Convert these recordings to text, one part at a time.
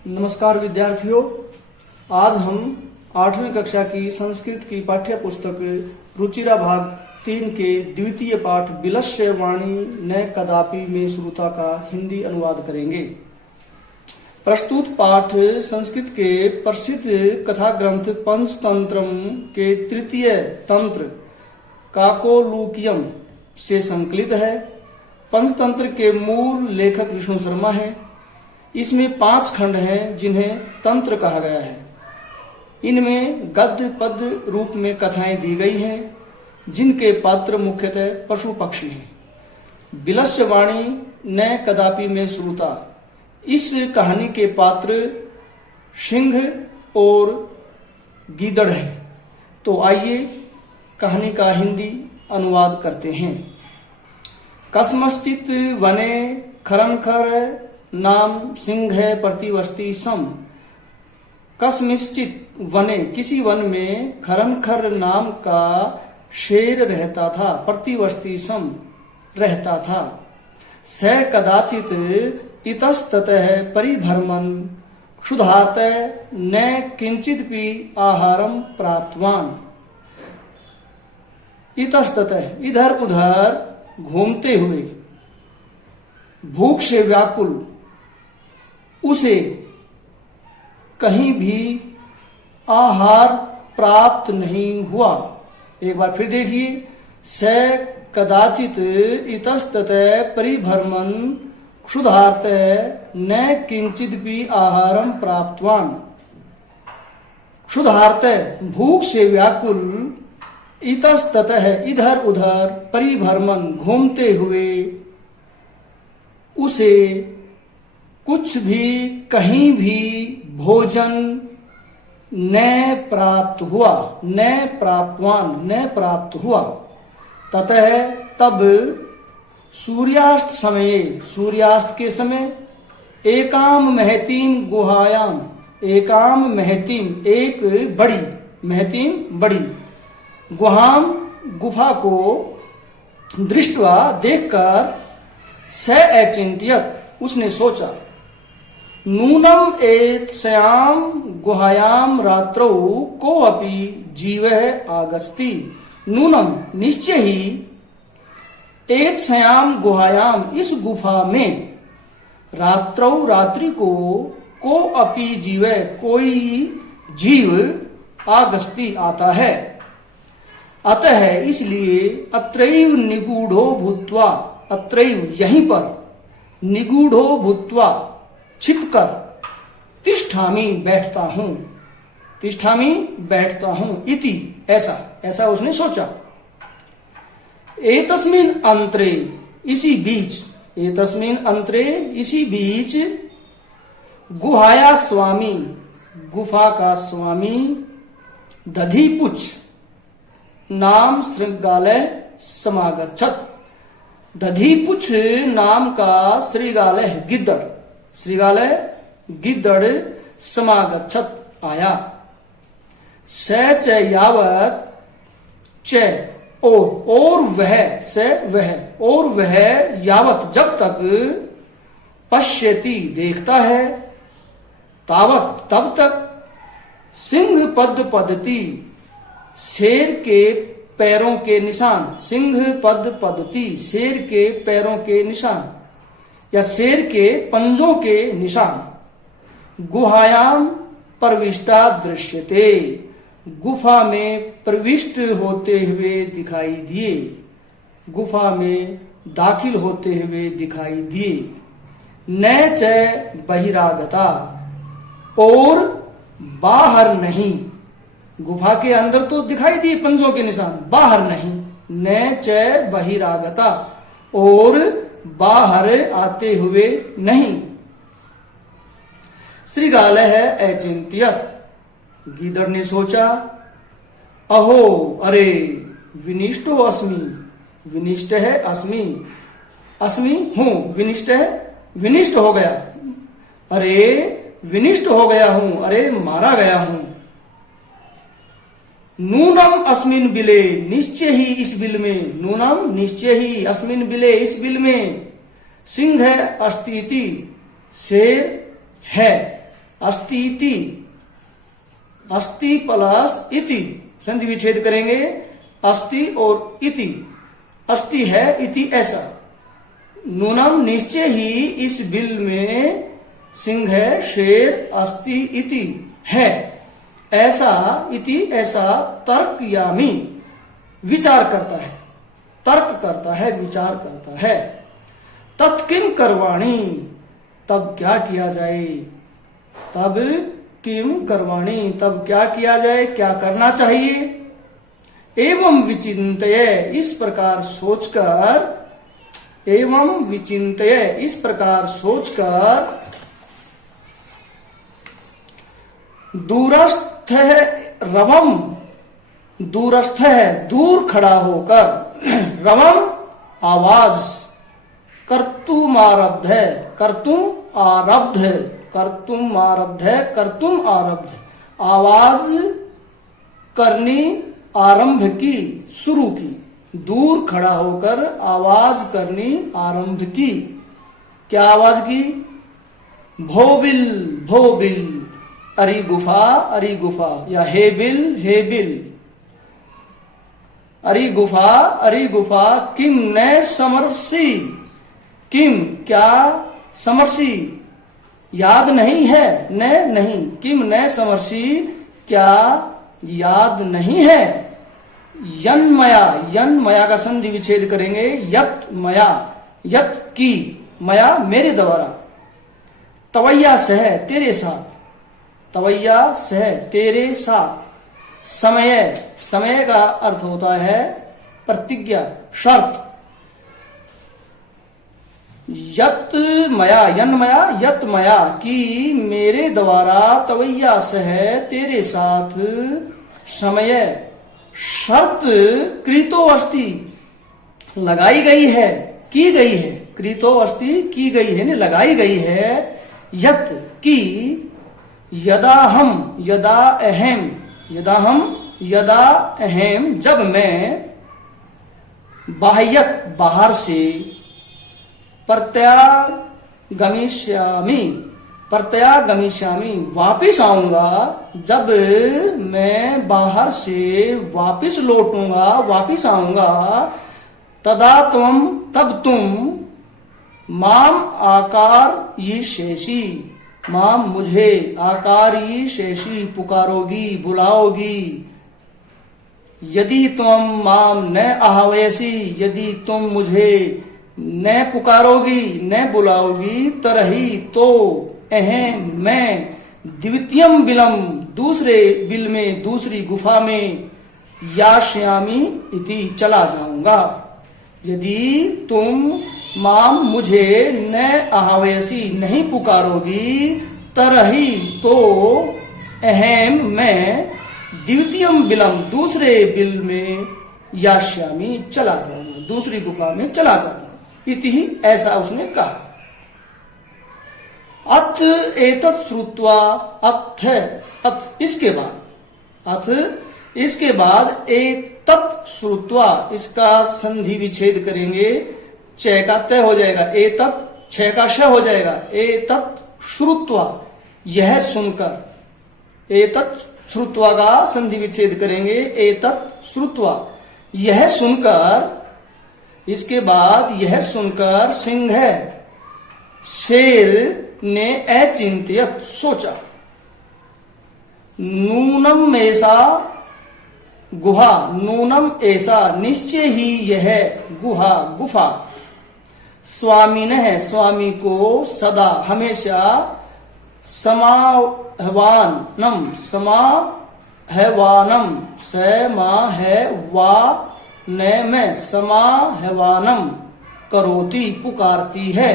नमस्कार विद्यार्थियों, आज हम 8वीं कक्षा की संस्कृत की पाठ्य पुस्तक रुचिरा भाग 3 के द्वितीय पाठ विलस्य वाणी न कदापि में श्रुता का हिंदी अनुवाद करेंगे। प्रस्तुत पाठ संस्कृत के प्रसिद्ध कथा ग्रंथ पंचतंत्रम के तृतीय तंत्र काकोलूकियम से संकलित है। पंचतंत्र के मूल लेखक विष्णु शर्मा हैं। इसमें 5 खंड हैं जिन्हें तंत्र कहा गया है। इनमें गद्य पद्य रूप में कथाएं दी गई हैं, जिनके पात्र मुख्यतः पशु पक्षी हैं। विलस्य वाणी न कदापि में श्रुता, इस कहानी के पात्र सिंह और गीदड़ हैं। तो आइए कहानी का हिंदी अनुवाद करते हैं। कस्मश्चित वने खरंखर नाम सिंह प्रतिवस्ती सम। कस्मिश्चित वने, किसी वन में खरंखर नाम का शेर रहता था, प्रतिवस्ती सम रहता था। स कदाचित इतस्ततः परिभ्रमन् क्षुधार्तः न किंचिदपि आहारं प्राप्तवान्। इतस्ततः, इधर उधर घूमते हुए, भूख से व्याकुल, उसे कहीं भी आहार प्राप्त नहीं हुआ। एक बार फिर देखिए, स कदाचित इतस्ततः परिभ्रमन् क्षुधार्तः न किंचिदपि आहारं प्राप्तवान्। क्षुधार्तः, भूख से व्याकुल, इतस्ततः, इधर उधर, परिभ्रमन्, घूमते हुए, उसे कुछ भी कहीं भी भोजन न प्राप्त हुआ, न प्राप्तवान, न प्राप्त हुआ। ततः, तब, सूर्यास्त समय, सूर्यास्त के समय, एकाम महतीम गुहायाम, एकाम महतीम, एक बड़ी, महतीम बड़ी, गुहाम गुफा को दृष्टवा देखकर, स अचिंत्यत, उसने सोचा, नूनम एतस्याम गुहायाम रात्रौ को अपि जीवः आगच्छति। नूनम, निश्चय ही, एतस्याम गुहायाम, इस गुफा में, रात्रौ, रात्रि को अपि जीवः, कोई जीव, आगच्छति, आता है। अतः, इसलिए, अत्रैव निगूढ़ो भूत्वा, अत्रैव, यहीं पर, निगूढ़ो भूत्वा, छिपकर, तिष्ठामि, बैठता हूं, तिष्ठामि, बैठता हूं, इति, ऐसा, ऐसा उसने सोचा। एतस्मिन् अंतरे, इसी बीच, एतस्मिन् अंतरे, इसी बीच, गुहाया स्वामी, गुफा का स्वामी, दधिपुच्छ नाम श्रृंगालय समागच्छत्। दधिपुच्छ नाम का श्रृगालय, गिद्दड़, श्रृगालय गिद्दड़, समागच्छत्, आया। स च यावत्, च, और वह, स वह, और वह, यावत्, जब तक, पश्यति, देखता है, तावत्, तब तक, सिंह पद पदति, शेर के पैरों के निशान, सिंह पद पदति, शेर के पैरों के निशान या शेर के पंजों के निशान, गुहायाम प्रविष्टा दृश्यते, गुफा में प्रविष्ट होते हुए दिखाई दिए, गुफा में दाखिल होते हुए दिखाई दिए। न च बहिरागता, और बाहर नहीं, गुफा के अंदर तो दिखाई दिए पंजों के निशान, बाहर नहीं। न च बहिरागता, और बाहर आते हुए नहीं। श्रृगालः अचिंत्यत, गीदड़ ने सोचा, अहो, अरे, विनिष्टो अस्मि, विनिष्ट है अस्मि, अस्मि हूं, विनिष्ट है, विनिष्ट हो गया, अरे विनिष्ट हो गया हूं, अरे मारा गया हूं। नूनम अस्मिन बिले, निश्चय ही इस बिल में, नूनम, निश्चय ही, अस्मिन बिले, इस बिल में, सिंह अस्तीति, शेर है। अस्ति इति, अस्ति प्लस इति संधि विच्छेद करेंगे। अस्ति और इति, अस्ति है, इति ऐसा। नूनम निश्चय ही इस बिल में सिंह है, शेर, अस्ति इति है, ऐसा, इति ऐसा तर्कयामी विचार करता है, तर्क करता है, विचार करता है। तत्किम करवाणी, तब क्या किया जाए, तब किम करवाणी, तब क्या किया जाए, क्या करना चाहिए। एवं विचिंतय, इस प्रकार सोचकर, एवं विचिंतय, इस प्रकार सोचकर, दूरस्थ है रवम, दूरस्थ है दूर खड़ा होकर, रवम आवाज, कर्तुम आरब्ध है, कर्तुम आरब्ध है, कर्तुम आरब्ध है, कर्तुम आरब्ध है, आवाज करनी आरंभ की, शुरू की, दूर खड़ा होकर आवाज करनी आरंभ की। क्या आवाज की, भोबिल भोबिल, अरी गुफा, या हे बिल, अरी गुफा, किम न समरसी, किम क्या, समरसी याद नहीं है, न नहीं, किम न समरसी क्या याद नहीं है। यन्मया का संधि विच्छेद करेंगे। यत मया, यत की, मया मेरे द्वारा, तवैया सह तेरे साथ, तवैया सह तेरे साथ। समय का अर्थ होता है प्रतिज्ञा, शर्त। यत मया कि मेरे द्वारा, तवैया सह तेरे साथ, समय शर्त कृतो अस्ति लगाई गई है, की गई है, कृतो अस्ति की गई है, लगाई गई है। यत की, यदा अहम, जब मैं, बाहर से, प्रत्यागमिष्यामि वापिस आऊंगा, जब मैं बाहर से वापिस लौटूंगा, वापिस आऊंगा। तदा तब तुम, माम आकार ये शेषी, माम मुझे, आकार ये शेषी पुकारोगी, बुलाओगी। यदि तुम माम न आह्वयसी, यदि तुम मुझे न पुकारोगी, न बुलाओगी, तरही तो, अहम मैं, द्वितीयम बिलम दूसरे बिल में, दूसरी गुफा में, याश्यामी इति चला जाऊंगा। यदि तुम माम मुझे न आह्वयसी नहीं पुकारोगी, तरही तो, अहम मैं, द्वितीयम बिलम दूसरे बिल में, याश्यामी चला जाऊंगा, दूसरी गुफा में चला जाऊंगा। इति ही ऐसा उसने कहा। अथ एतत् श्रुत्वा, अथ इसके बाद, एतत् श्रुत्वा इसका संधि विच्छेद करेंगे। च का तय हो जाएगा, एतत्, छ का श हो जाएगा। एतत् श्रुत्वा यह सुनकर, एतत् श्रुत्वा का संधि विच्छेद करेंगे। एतत् श्रुत्वा यह सुनकर, इसके बाद यह सुनकर सिंह है, शेर ने अचिंत्यत सोचा। नूनम ऐसा गुहा, नूनम ऐसा निश्चय ही यह गुफा। स्वामी ने है, स्वामी को सदा हमेशा, समाहवानम, समाहवानम करोति पुकारती है।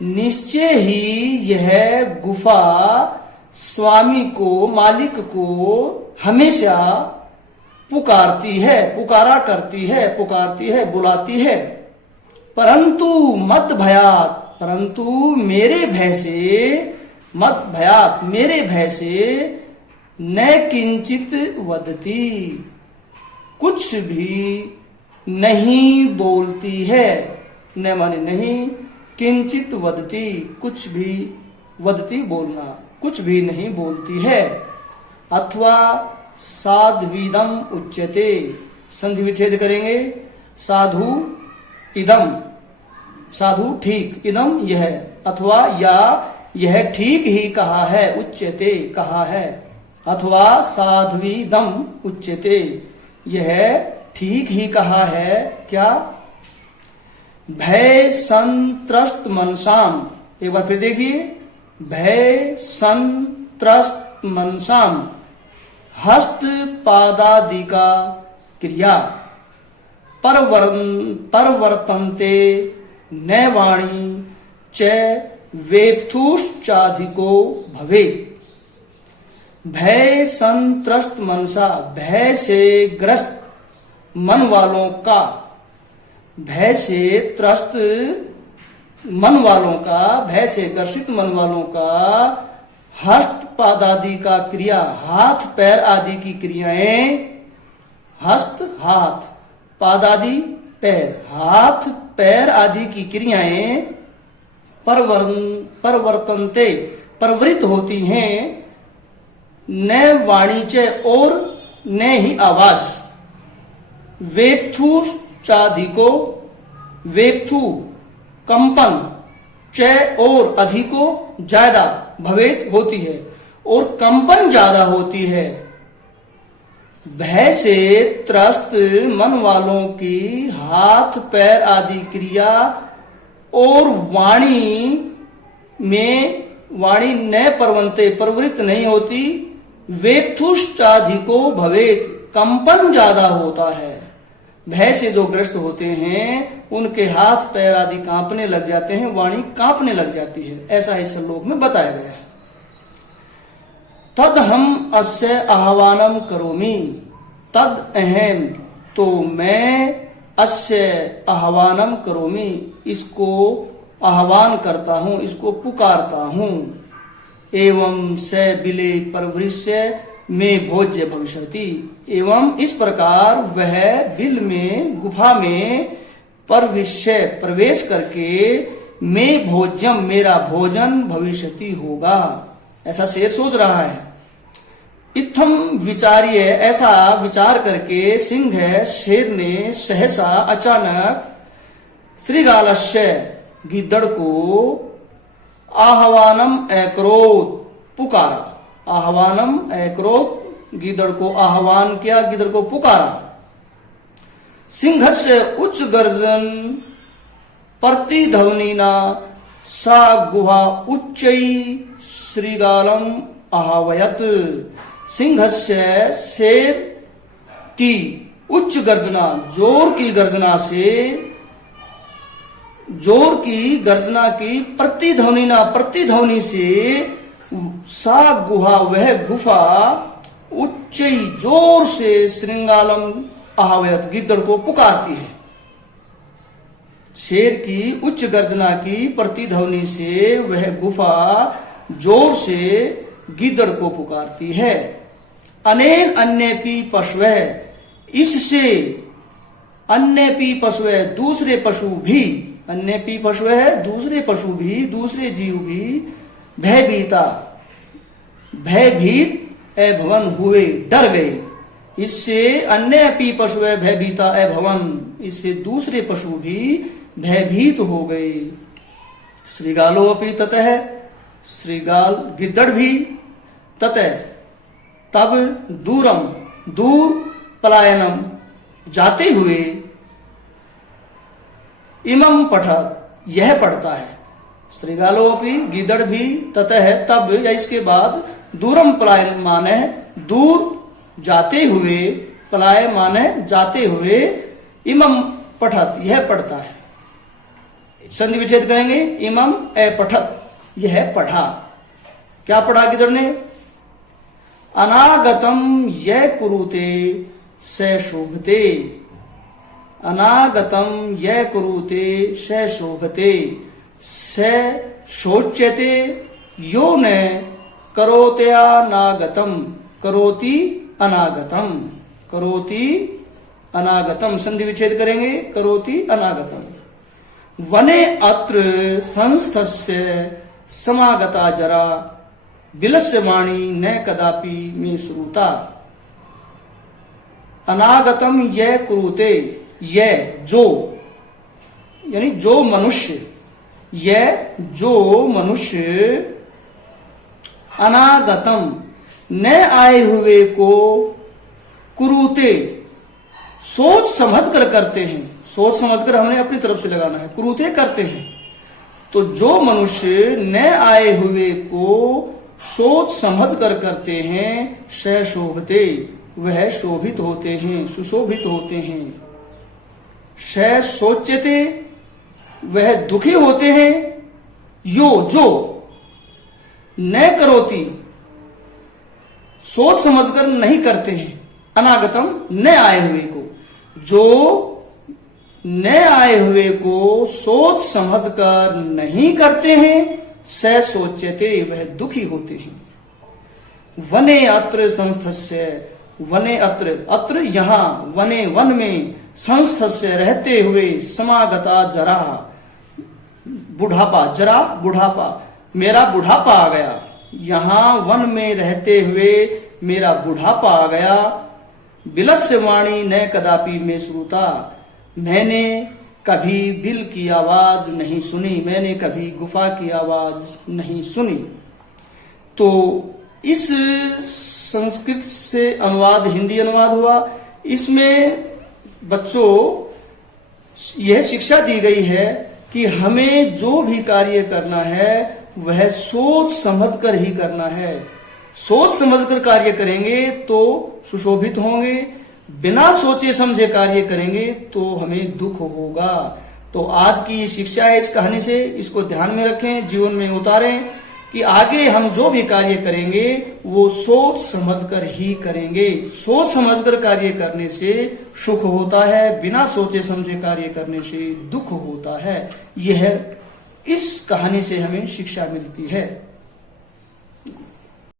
निश्चय ही यह गुफा स्वामी को, मालिक को हमेशा पुकारती है, पुकारा करती है, बुलाती है। परंतु मत भयात, परंतु मेरे भय से, मत भयात मेरे भय से, न किंचित वदती कुछ भी नहीं बोलती है। न माने नहीं, किंचित वदती कुछ भी वदती बोलना, कुछ भी नहीं बोलती है। अथवा साध्वीदम उच्यते, संधि विच्छेद करेंगे। साधु इदम, साधु ठीक, इदम यह, अथवा या यह ठीक ही कहा है, उच्यते कहा है। अथवा साध्वीदम उच्यते, यह ठीक ही कहा है। क्या? भय संत्रस्त मनसाम, एक बार फिर देखिए। भय संत्रस्त मनसाम हस्त पादादि का क्रिया परवर्तन्ते नैवाणी च वेप्थुश्चाधिको भवे। भय संत्रस्त मनसा, भय से ग्रस्त मन वालों का, भय से त्रस्त मन वालों का, भय से ग्रसित मन वालों का हस्त पादादि का क्रिया, हाथ पैर आदि की क्रियाएं, हस्त हाथ, पादादि पैर, हाथ पैर आदि की क्रियाएं परवर्तनते प्रवृत्त होती हैं, न वाणिज्य और न ही आवाज। वेप्थु चाधिको, वेप्थु कंपन, च और अधिको ज्यादा, भवेत होती है और कंपन ज्यादा होती है। भय से त्रस्त मन वालों की हाथ पैर आदि क्रिया और वाणी में, वाणी न परवंते प्रवृत्त नहीं होती। वेप्थुश्चाधिको भवेत, कंपन ज्यादा होता है। भय से जो ग्रस्त होते हैं उनके हाथ पैर आदि कांपने लग जाते हैं, वाणी कांपने लग जाती है, ऐसा इस श्लोक में बताया गया है। तद हम अस्य आह्वानम करोमि, तद अहम, तो मैं अस्य आह्वानम करोमि, इसको आह्वान करता हूं, इसको पुकारता हूं। एवं स बिले परवृश्य में भोज्य भविष्यति, एवं इस प्रकार वह बिल में, गुफा में परविश्य प्रवेश करके में भोज्यम, मेरा भोजन भविष्यति होगा, ऐसा शेर सोच रहा है। इत्थम विचार्य, ऐसा विचार करके सिंह शेर ने सहसा अचानक श्रीगालस्य गिद्दड़ को आह्वानम अक्रोध, पुकारा। आह्वानम अक्रोध, गिद्दड़ को आह्वान किया, गिद्दड़ को पुकारा। सिंह से उच्च गर्जन प्रतिध्वनिना सा गुहा उच्चई श्रीगालम आह्वयत। सिंह से शेर की उच्च गर्जना, जोर की गर्जना से, जोर की गर्जना की प्रतिध्वनिना, प्रतिध्वनि से सा गुहा, वह गुफा उच्चई जोर से श्रृंगालम आह्वयत, गिद्दड़ को पुकारती है। शेर की उच्च गर्जना की प्रतिध्वनि से वह गुफा जोर से गिद्दड़ को पुकारती है। अनेन अन्यपि पशवः, इससे अन्यपि पशवः, दूसरे पशु भी, अन्यपि पशवः, दूसरे पशु भी, दूसरे जीव भी, भयभीता, भयभीत अभवन हुए, डर गए। इससे अन्य अपि पशु भयभीता अभवन, इससे दूसरे पशु भी भयभीत हो गए। श्रीगालो अपि ततः, श्रीगाल गिद्दड़ भी, ततः तब, दूरम दूर, पलायनम जाते हुए, इमम पठत यह पढ़ता है। श्रीगालो अपि, गिद्दड़ भी, ततः तब या इसके बाद, दूरम पलायन माने दूर जाते हुए, पलाय माने जाते हुए, इमम पठत यह पढ़ता है। संधि विच्छेद करेंगे। इमम ए पठत, यह पढ़ा। क्या पढ़ा गिद्दड़ ने? अनागतम यह कुरुते स शोभते, अनागतम यह कुरुते स शोभते, स शोच्यते यो न करोत्यानागतम, करोति अनागतम, करोति अनागतम, संधि विच्छेद करेंगे। करोति अनागतम। वने अत्र संस्थस्य समागता जरा विलस्य वाणी न कदापि में श्रुता। अनागतम यह कुरुते, यह जो यानी जो मनुष्य, यह जो मनुष्य अनागतम न आए हुए को कुरुते सोच समझ कर करते हैं। सोच समझकर हमने अपनी तरफ से लगाना है, कुरुते करते हैं। तो जो मनुष्य न आए हुए को सोच समझ कर करते हैं, स शोभते वह शोभित होते हैं, सुशोभित होते हैं। स सोच्यते वह दुखी होते हैं। यो जो न करोति सोच समझकर नहीं करते हैं, अनागतम न आए हुए को, जो न आए हुए को सोच समझकर नहीं करते हैं, स सोच्यते वह दुखी होते हैं। वने अत्र संस्थस्य, वने अत्र, अत्र यहां, वने वन में, संस्थस्य रहते हुए, समागता जरा बुढ़ापा, जरा बुढ़ापा, मेरा बुढ़ापा आ गया। यहां वन में रहते हुए मेरा बुढ़ापा आ गया। बिलस्य वाणी न कदापि में श्रुता, मैंने कभी बिल की आवाज नहीं सुनी, मैंने कभी गुफा की आवाज नहीं सुनी। तो इस संस्कृत से अनुवाद, हिंदी अनुवाद हुआ। इसमें बच्चों यह शिक्षा दी गई है कि हमें जो भी कार्य करना है वह सोच समझकर ही करना है। सोच समझकर कार्य करेंगे तो सुशोभित होंगे, बिना सोचे समझे कार्य करेंगे तो हमें दुख होगा। तो आज की ये शिक्षा है इस कहानी से, इसको ध्यान में रखें, जीवन में उतारें कि आगे हम जो भी कार्य करेंगे वो सोच समझकर ही करेंगे। सोच समझकर कार्य करने से सुख होता है, बिना सोचे समझे कार्य करने से दुख होता है। यह इस कहानी से हमें शिक्षा मिलती है।